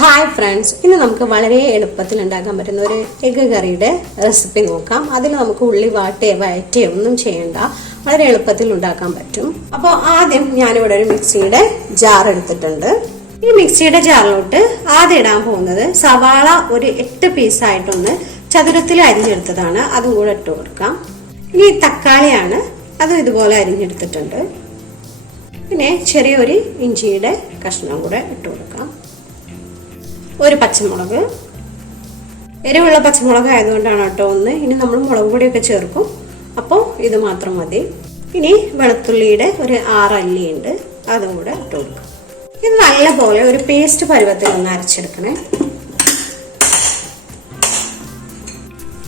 Hi friends ഇന്ന് നമുക്ക് വളരെ എളുപ്പത്തിൽ ഉണ്ടാക്കാൻ പറ്റുന്ന ഒരു എഗ് കറിയുടെ റെസിപ്പി നോക്കാം. അതിൽ നമുക്ക് ഉള്ളി വാട്ടയോ വയറ്റയോ ഒന്നും ചെയ്യണ്ട. വളരെ എളുപ്പത്തിൽ ഉണ്ടാക്കാൻ പറ്റും. അപ്പോൾ ആദ്യം ഞാനിവിടെ ഒരു മിക്സിയുടെ ജാർ എടുത്തിട്ടുണ്ട്. ഈ മിക്സിയുടെ ജാറിലോട്ട് ആദ്യം ഇടാൻ പോകുന്നത് സവാള ഒരു എട്ട് പീസായിട്ടൊന്ന് ചതുരത്തിൽ അരിഞ്ഞെടുത്തതാണ്. അതും കൂടെ ഇട്ട് കൊടുക്കാം. ഇനി തക്കാളിയാണ് അതും ഇതുപോലെ അരിഞ്ഞെടുത്തിട്ടുണ്ട്. പിന്നെ ചെറിയൊരു ഇഞ്ചിയുടെ കഷ്ണം കൂടെ ഇട്ട് കൊടുക്കാം. ഒരു പച്ചമുളക്. എരിവുള്ള പച്ചമുളക് ആയതുകൊണ്ടാണ് കേട്ടോ ഒന്ന്. ഇനി നമ്മൾ മുളക് പൊടിയൊക്കെ ചേർക്കും. അപ്പോൾ ഇത് മാത്രം മതി. ഇനി വെളുത്തുള്ളിയുടെ ഒരു ആറ് ഉണ്ട്. അതും കൂടെ ഇട്ട് കൊടുക്കും. ഇത് നല്ലപോലെ ഒരു പേസ്റ്റ് പരുവത്തിൽ ഒന്ന് അരച്ചെടുക്കണേ.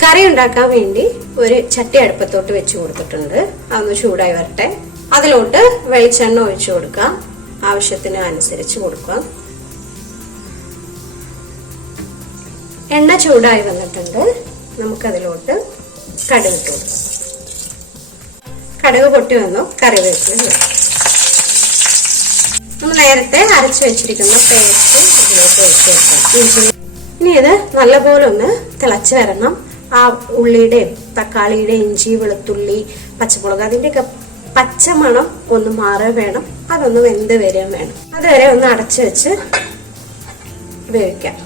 കറി ഉണ്ടാക്കാൻ വേണ്ടി ഒരു ചട്ടി അടുപ്പത്തോട്ട് വെച്ച് കൊടുത്തിട്ടുണ്ട്. അതൊന്ന് ചൂടായി വരട്ടെ. അതിലോട്ട് വെളിച്ചെണ്ണ ഒഴിച്ചു കൊടുക്കാം. ആവശ്യത്തിന് അനുസരിച്ച് കൊടുക്കാം. എണ്ണ ചൂടായി വന്നിട്ടുണ്ട്. നമുക്കതിലോട്ട് കടുക് കൊടുക്കാം കടുക് പൊട്ടി വന്നു. കറിവേപ്പില നമ്മൾ നേരത്തെ അരച്ചു വെച്ചിരിക്കുന്ന പേസ്റ്റ് ഇതിലോട്ട് ഒഴിച്ചു കൊടുക്കാം. ഇനി ഇത് നല്ലപോലെ ഒന്ന് തിളച്ച് വരണം. ആ ഉള്ളിയുടെയും തക്കാളിയുടെയും ഇഞ്ചി വെളുത്തുള്ളി പച്ചമുളക് അതിന്റെയൊക്കെ പച്ചമണം ഒന്ന് മാറുക വേണം. അതൊന്ന് വെന്ത് വരികയും വേണം. അതുവരെ ഒന്ന് അടച്ചു വെച്ച് വേവിക്കാം.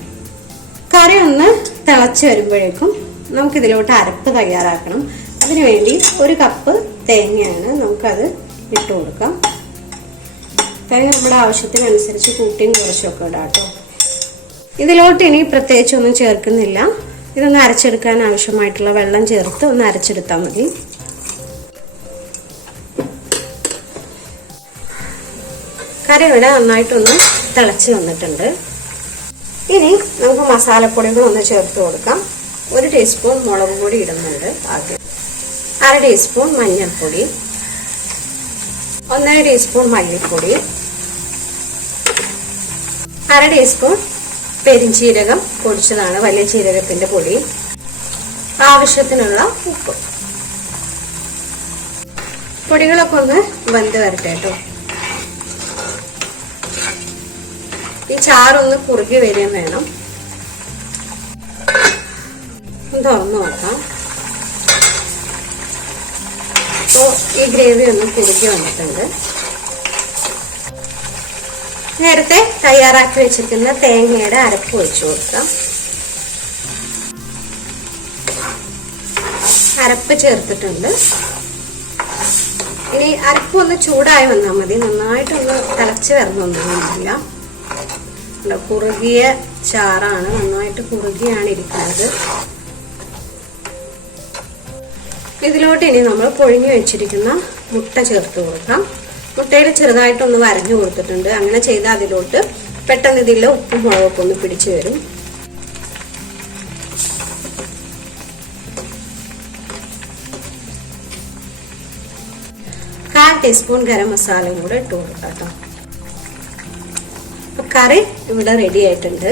കറി ഒന്ന് തിളച്ച് വരുമ്പോഴേക്കും നമുക്കിതിലോട്ട് അരപ്പ് തയ്യാറാക്കണം. അതിനുവേണ്ടി ഒരു കപ്പ് തേങ്ങയാണ് നമുക്കത് ഇട്ട് കൊടുക്കാം. തേങ്ങ നമ്മുടെ ആവശ്യത്തിനനുസരിച്ച് കൂട്ടിയും കുറച്ചൊക്കെ ഇടാം കേട്ടോ. ഇതിലോട്ട് ഇനി പ്രത്യേകിച്ചൊന്നും ചേർക്കുന്നില്ല. ഇതൊന്ന് അരച്ചെടുക്കാൻ ആവശ്യമായിട്ടുള്ള വെള്ളം ചേർത്ത് ഒന്ന് അരച്ചെടുത്താൽ മതി. കറി ഇവിടെ നന്നായിട്ടൊന്ന് തിളച്ച് വന്നിട്ടുണ്ട്. ഇനി നമുക്ക് മസാലപ്പൊടികൾ ഒന്ന് ചേർത്ത് കൊടുക്കാം. ഒരു ടീസ്പൂൺ മുളക് പൊടി ഇടുന്നുണ്ട് ആദ്യം. അര ടീസ്പൂൺ മഞ്ഞൾപ്പൊടി. ഒന്നര ടീസ്പൂൺ മല്ലിപ്പൊടി. അര ടീസ്പൂൺ പെരിഞ്ചീരകം പൊടിച്ചതാണ് വലിയ ജീരകത്തിന്റെ പൊടി. ആവശ്യത്തിനുള്ള ഉപ്പ്. പൊടികളൊക്കെ ഒന്ന് വെന്ത് വരട്ടെ കേട്ടോ ഈ ചാറൊന്ന് കുറുകി വരികയും വേണം. തുറന്ന് നോക്കാം. അപ്പോൾ ഈ ഗ്രേവി ഒന്ന് കുറുകി വന്നിട്ടുണ്ട്. നേരത്തെ തയ്യാറാക്കി വെച്ചിരിക്കുന്ന തേങ്ങയുടെ അരപ്പ് ഒഴിച്ചു കൊടുക്കാം. അരപ്പ് ചേർത്തിട്ടുണ്ട്. ഇനി അരപ്പ് ഒന്ന് ചൂടായി വന്നാൽ മതി. നന്നായിട്ടൊന്ന് തിളച്ച് വരണമൊന്നുമില്ല കുറുകിയ ചാറാണ്. നന്നായിട്ട് കുറുകിയാണ് ഇരിക്കുന്നത്. ഇതിലോട്ട് ഇനി നമ്മൾ പൊഴിഞ്ഞു വെച്ചിരിക്കുന്ന മുട്ട ചേർത്ത് കൊടുക്കാം. മുട്ടയിൽ ചെറുതായിട്ടൊന്ന് വരഞ്ഞു കൊടുത്തിട്ടുണ്ട്. അങ്ങനെ ചെയ്താൽ അതിലോട്ട് പെട്ടെന്ന് ഇതിൽ ഉപ്പും മുളകൊക്കെ ഒന്ന് പിടിച്ചു വരും. കാൽ ടീസ്പൂൺ ഗരം മസാലയും കൂടെ ഇട്ട് കൊടുക്കാം കേട്ടോ. കറി ഇവിടെ റെഡി ആയിട്ടുണ്ട്.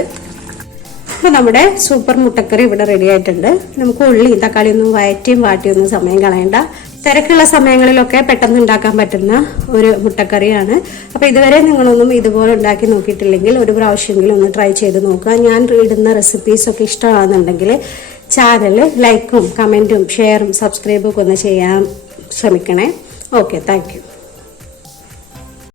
അപ്പോൾ നമ്മുടെ സൂപ്പർ മുട്ടക്കറി ഇവിടെ റെഡി ആയിട്ടുണ്ട്. നമുക്ക് ഉള്ളി തക്കാളി ഒന്നും വയറ്റിയും വാട്ടിയൊന്നും സമയം കളയണ്ട. തിരക്കുള്ള സമയങ്ങളിലൊക്കെ പെട്ടെന്ന് ഉണ്ടാക്കാൻ പറ്റുന്ന ഒരു മുട്ടക്കറിയാണ്. അപ്പോൾ ഇതുവരെ നിങ്ങളൊന്നും ഇതുപോലെ ഉണ്ടാക്കി നോക്കിയിട്ടില്ലെങ്കിൽ ഒരു പ്രാവശ്യമെങ്കിലും ഒന്ന് ട്രൈ ചെയ്ത് നോക്കുക. ഞാൻ ഇടുന്ന റെസിപ്പീസ് ഒക്കെ ഇഷ്ടമാണെന്നുണ്ടെങ്കിൽ ചാനൽ ലൈക്കും കമന്റും ഷെയറും സബ്സ്ക്രൈബും ഒക്കെ ഒന്ന് ചെയ്യാൻ ശ്രമിക്കണേ. Okay thank